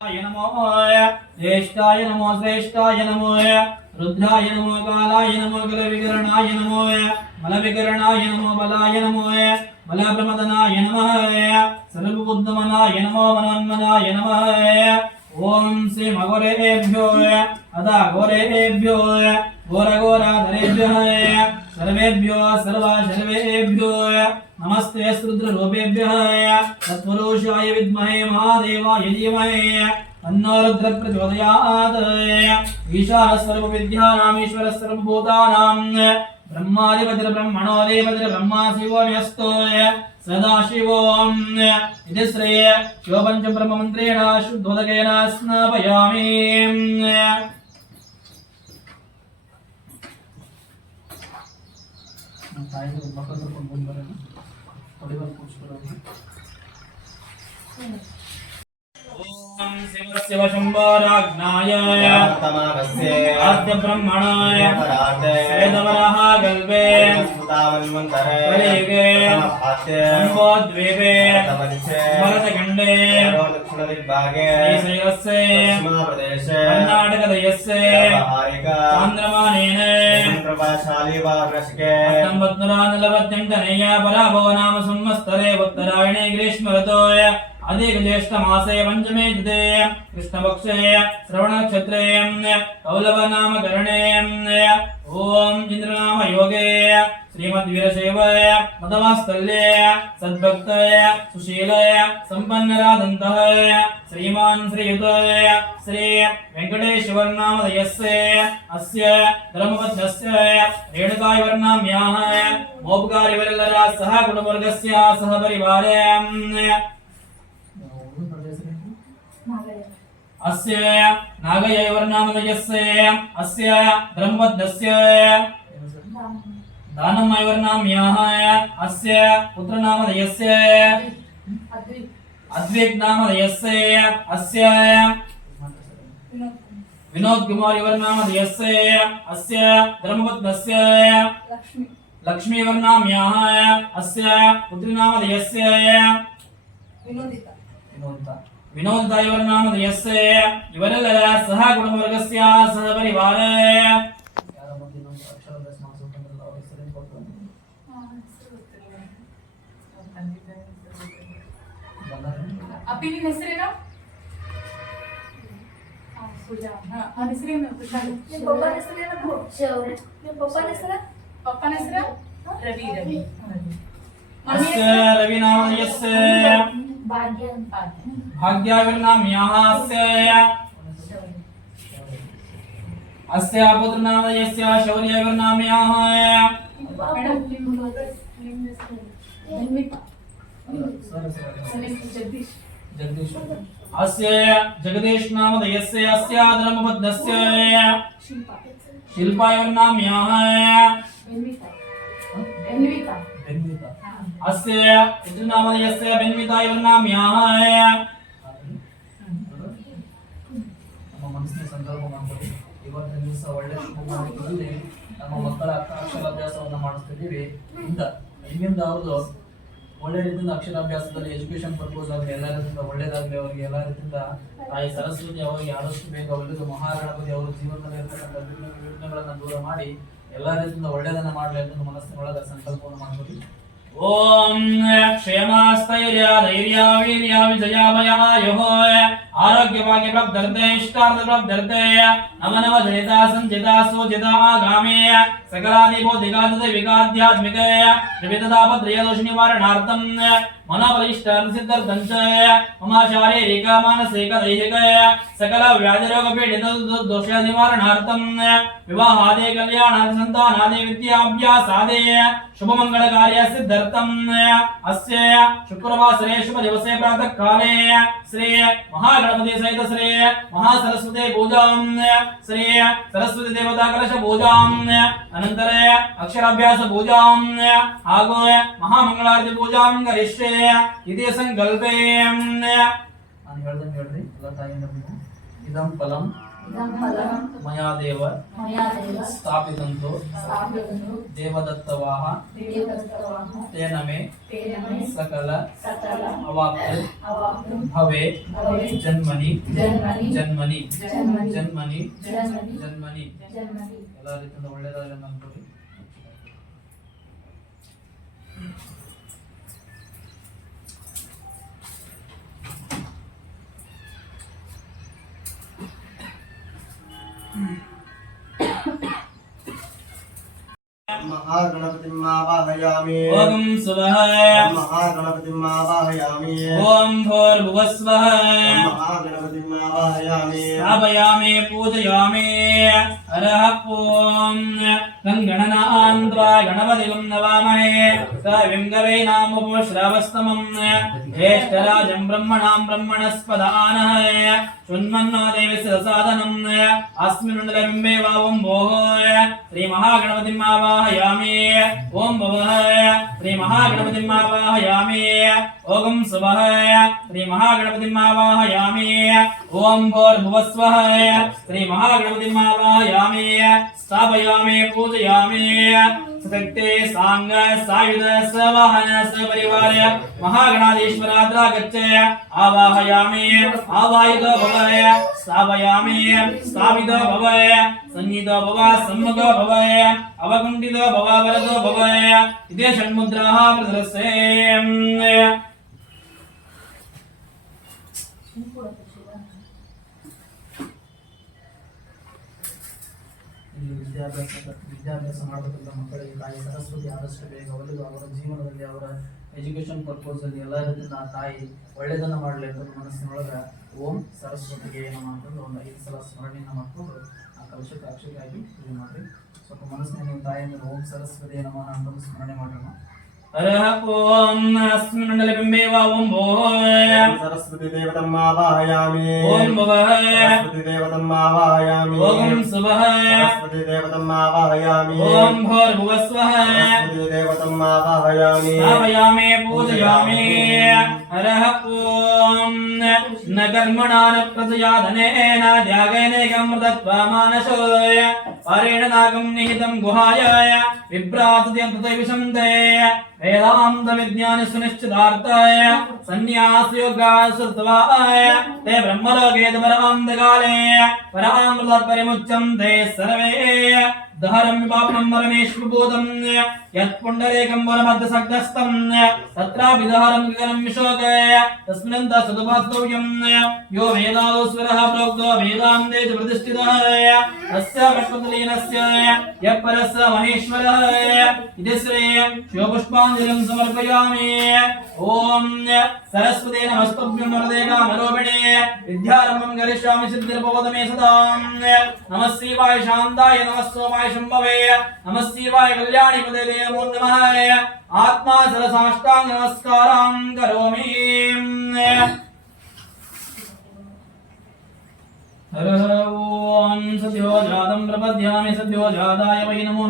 नमो ज्येष्ठाय नमो श्रेष्ठाय नमो रुद्राय नमो कालाय नमो कलविकरणाय नमो मलविकरणाय नमो बलाय नमो बलप्रमदनाय नमः सर्वबुद्धमनाय नमो मनोन्मनाय नमः ओम श्री मघोरेभ्यो अदा घोरेभ्यो घोरघोराधरेभ्यः सर्वेभ्यो सर्वेभ्यो नमस्ते रुद्ररूपेभ्यः तत्पुरुषाय विद्महे महादेवाय धीमहि तन्नो रुद्र प्रचोदयात् ईशानः सर्वविद्यानाम् ईश्वरः सर्वभूतानां ब्रह्मादिपतिर् ब्रह्मणोऽधिपतिर् ब्रह्मा शिवो न्यस्तो सदाशिवो इति श्रेय शिवपञ्चब्रह्ममन्त्रेण शुद्धोदकेन स्नापयामि। ओम शिवस्य वशंबराज्ञाय आद्य ब्रह्मणाय वेदवरः गल्पे कलियुगे शम्भोद्वीपे भरतखण्डे श्रीशैलस्य कर्णाटकदेशस्य चान्द्रमानेन पराभव नाम संवत्सरे उत्तरायणे ग्रीष्म ऋतोः अधिक ज्येष्ठ मासे पंचमे तिथे कृष्णपक्षे श्रवण नक्षत्रे कौलव नाम करणे ओम इंद्र नाम योगे श्रीमद्वीरशैव मदवास्तल्ये सद्भक्त सुशील संपन्नरादन्तः श्रीमान् श्रीयुत श्री वेंकटेश्वर नामधेयस्य अस्य धर्मपत्नस्य रेणुकायवर्णाम्याः मोपकारिवरलरा सह कुटुम्बवर्गस्य सह परिवारे अस्य नागयवर्णामदयस्य अस्य ब्रह्मवद्दस्य दानमयवर्णाम्याः अस्य पुत्रनामधेयस्य अद्वैतनामधेयस्य अस्य विनोदकुमारवर्णामधेयस्य अस्य ब्रह्मवद्दस्य लक्ष्मीवर्णाम्याः अस्य पुत्रनामधेयस्य विनोदतायवर्णामधेयस्य इवरेಲ್ಲರ सह कुटुम्बवर्गस्य सह परिवारे ಅಪ್ಪಿ ನಿನ್ನ ಹೆಸರೇನು? ಪೂಜಾ. ನನ್ನ ಹೆಸರೇನು? ನಿಮ್ಮ ಪಪ್ಪನ ಹೆಸರೇನು? ಶೌರ್ಯ. ನಿಮ್ಮ ಪಪ್ಪನ ಹೆಸರು? ಪಪ್ಪನ ಹೆಸರು? ರವಿ. ರವಿ. अस्य रविनामधेयस्य भाग्याविर्नाम्याः अस्य पुत्रनामधेयस्य शौर्याविर्नाम्याः अस्य जगदीश नामधेयस्य अस्य धर्मपत्नस्य शिल्पाविर्नाम्याः अस्य पितृनामधेयस्य बेन्वितायवर्णाम्याः ನಮ್ಮ ಮನಸ್ಸಿನ ಸಂಕಲ್ಪ ಮಾಡ್ತೀವಿ. ಇವತ್ತಿನ ದಿವಸ ಒಳ್ಳೆ ಶುಭ ನಮ್ಮ ಮಕ್ಕಳ ಅಕ್ಷರಾಭ್ಯಾಸವನ್ನು ಮಾಡಿಸ್ತಿದ್ದೀವಿ. ಇಲ್ಲಿಂದ ಅವ್ರದ್ದು ಒಳ್ಳೆ ರೀತಿಯಿಂದ ಅಕ್ಷರಾಭ್ಯಾಸದಲ್ಲಿ ಎಜುಕೇಶನ್ ಪರ್ಪೋಸ್ ಆಗಲಿ ಎಲ್ಲ ರೀತಿಯಿಂದ ಒಳ್ಳೇದಾಗಲಿ ಅವರಿಗೆ ಎಲ್ಲ ರೀತಿಯಿಂದ ತಾಯಿ ಸರಸ್ವತಿ ಅವರಿಗೆ ಆದಷ್ಟು ಬೇಗ ಒಳ್ಳೆಯದು ಮಹಾಗಣಪತಿ ಅವರ ಜೀವನದಲ್ಲಿ ಇರ್ತಕ್ಕಂಥ ವಿಘ್ನಗಳನ್ನು ದೂರ ಮಾಡಿ ಎಲ್ಲ ರೀತಿಯಿಂದ ಒಳ್ಳೆಯದನ್ನ ಮಾಡಲಿ ಅಂತ ಮನಸ್ಸಿನೊಳಗೆ ಸಂಕಲ್ಪವನ್ನು ಮಾಡ್ತೀವಿ. ओम क्षेमास्थैर्य धैर्य वीर्य विजयाभयायुः आरोग्य भाग्य प्राप्त्यर्थे इष्टार्थ प्राप्त्यर्थे नव नव जनिता संचिता सोचिता आगामी सकलादिबोधिकादि विकाध्यात्मिक त्रिविधतापत्रयदोष निवारणार्थं मनोबलिष्टार्थ सिद्ध्यर्थं च मम शारीरिक मानसिक दैहिक सकल व्याधिरोग पीडित दोष निवारणार्थं विवाहादि कल्याणादि संतानादि विद्याभ्यासादि शुभमंगल कार्य सिद्ध्यर्थं अस्य शुक्रवासरे शुभ दिवसे प्रातः काले श्री महागणपति सहित श्री महासरस्वती पूजां श्री सरस्वती देवता कलश पूजां अनंतर अक्षराभ्यास पूजां ಹಾಗೂ ಮಹಾಮಂಗಳಾರತಿ पूजां करिष्ये इति संकल्पे ನಾನು ಹೇಳ್ದಂಗೆ ಹೇಳ್ರಿ ಎಲ್ಲ ತಾಯಿಯಿಂದ ನೀವು ಇದಂ ಫಲಂ ಮಯಾ ದೇವ ಸ್ಥಾಪಿತಂತು ದೇವದತ್ತವಾಹ ತೇನ ಮೇ ಸಕಲ ಅವಾಪ್ತ ಭವೆ ಜನ್ಮನಿ ಜನ್ಮನಿ ಜನ್ಮನಿ ಜನ್ಮನಿ ಎಲ್ಲ ರೀತಿಯಿಂದ ಒಳ್ಳೆಯದಾಗಲಿ ಅನ್ಕೊಳ್ಳಿ. महागणपतिं आवाहयामि। ओम स्वः महागणपतिं आवाहयामि। ओम भूर्भुवस्वः महागणपतिं आवाहयामि। स्थापयामि पूजयामि। हरः ओम गणगणनान्त्वा गणपतिं नवामहे कविं कवीनामुपश्रवस्तमं ज्येष्ठराजं ब्रह्मणां ब्रह्मणस्पदानः शृण्वन्नो देवस्य साधनम् अस्मिन् मण्डलबिम्बे वावं भोः श्री महागणपतिम् आवाहयामि। ओम भवः श्री महागणपतिम् आवाहयामि। ओम स्वः श्री महागणपतिम् आवाहयामि। ओम भूर्भुवस्वः श्री महागणपतिम् आवाहयामि। स्थापयामि पूजयामि। सशक्ते सांग सायुध सवाहन सपरिवार महागणाधीश्वराद्रागच्छ आवाहयामि। आवाहितो भवय स्थापयामि। स्थापितो भवय संहितो भव सम्मुखो भवय अवकुण्ठितो भव वरदो भवय इति षण्मुद्राः प्रदर्शय। ಇಲ್ಲಿ ವಿದ್ಯಾಭ್ಯಾಸ ಮಾಡತಕ್ಕಂಥ ಮಕ್ಕಳಿಗೆ ತಾಯಿ ಸರಸ್ವತಿ ಆದಷ್ಟು ಬೇಗ ಒಲಿದು ಅವರ ಜೀವನದಲ್ಲಿ ಅವರ ಎಜುಕೇಶನ್ ಪರ್ಪಸ್ ಅಲ್ಲಿ ಎಲ್ಲ ರೀತಿಯಿಂದ ಆ ತಾಯಿ ಒಳ್ಳೆಯದನ್ನು ಮಾಡಲಿ ಅಂತ ಮನಸ್ಸಿನೊಳಗೆ ಓಂ ಸರಸ್ವತಿಗೆ ಏನಮ್ಮ ಅಂತಂದು ಒಂದು 5 ಸಲ ಸ್ಮರಣೆಯನ್ನು ಮಾಡಿಕೊಂಡು ಆ ಕಲಶಕ್ಕೆ ಅಕ್ಷತೆಯಾಗಿ ಇದು ಮಾಡಿರಿ. ಸ್ವಲ್ಪ ಮನಸ್ಸಿನ ನೀವು ತಾಯಿಯಿಂದ ಓಂ ಸರಸ್ವತಿ ಏನಮ್ಮ ಅಂತಂದು ಸ್ಮರಣೆ ಮಾಡೋಣ. हरः ओम अस्मिन् मण्डलबिम्बे वावं भोः सरस्वती देवतम् आवाहयामि। ओम भवः सरस्वती देवतम् आवाहयामि। ओम स्वः सरस्वती देवतम् आवाहयामि। ओम भूर्भुवस्वः सरस्वती देवतम् आवाहयामि। स्थापयामि पूजयामि। हरः ओम न कर्मणा न प्रजया धनेन त्यागेनैकमृतत्वमानशोय परेण नागं निहितं गुहाय विभ्रातत्यन्ततैविषन्ते वेदान्त विज्ञान सुनिश्चितार्थाय संन्यासयोगासुत्वाय ते ब्रह्मलोके परान्तकाले परामृतपरिमुच्यन्ते सर्वे दहरं विपापनं परमेश्वरभूतं यत्पुण्डरीकं वरमध्यसग्धस्तं तत्रापि दहरं गगनं विशोकय तस्मिन्नन्तः सदुपास्तव्यं यो वेदादो स्वरः प्रोक्तो वेदान्ते च प्रतिष्ठितः तस्य प्रकृतिलीनस्य यः परस्य महेश्वरः इति श्री शिवपुष्पाञ्जलिं समर्पयामि। ॐ सरस्वती नमस्तुभ्यं वरदे कामरूपिणे विद्यारम्भं करिष्यामि सिद्धिर्भवतु मे सदा। नमः शिवाय शान्ताय नमः सोमाय शम्भवे नमः शिवाय कल्याणी पदे नमो नमः। आत्मा सरसाष्टांग नमस्कारां करोमि। हरः ओम सद्यो जातं प्रपद्यामि सद्यो जाताय वै नमो।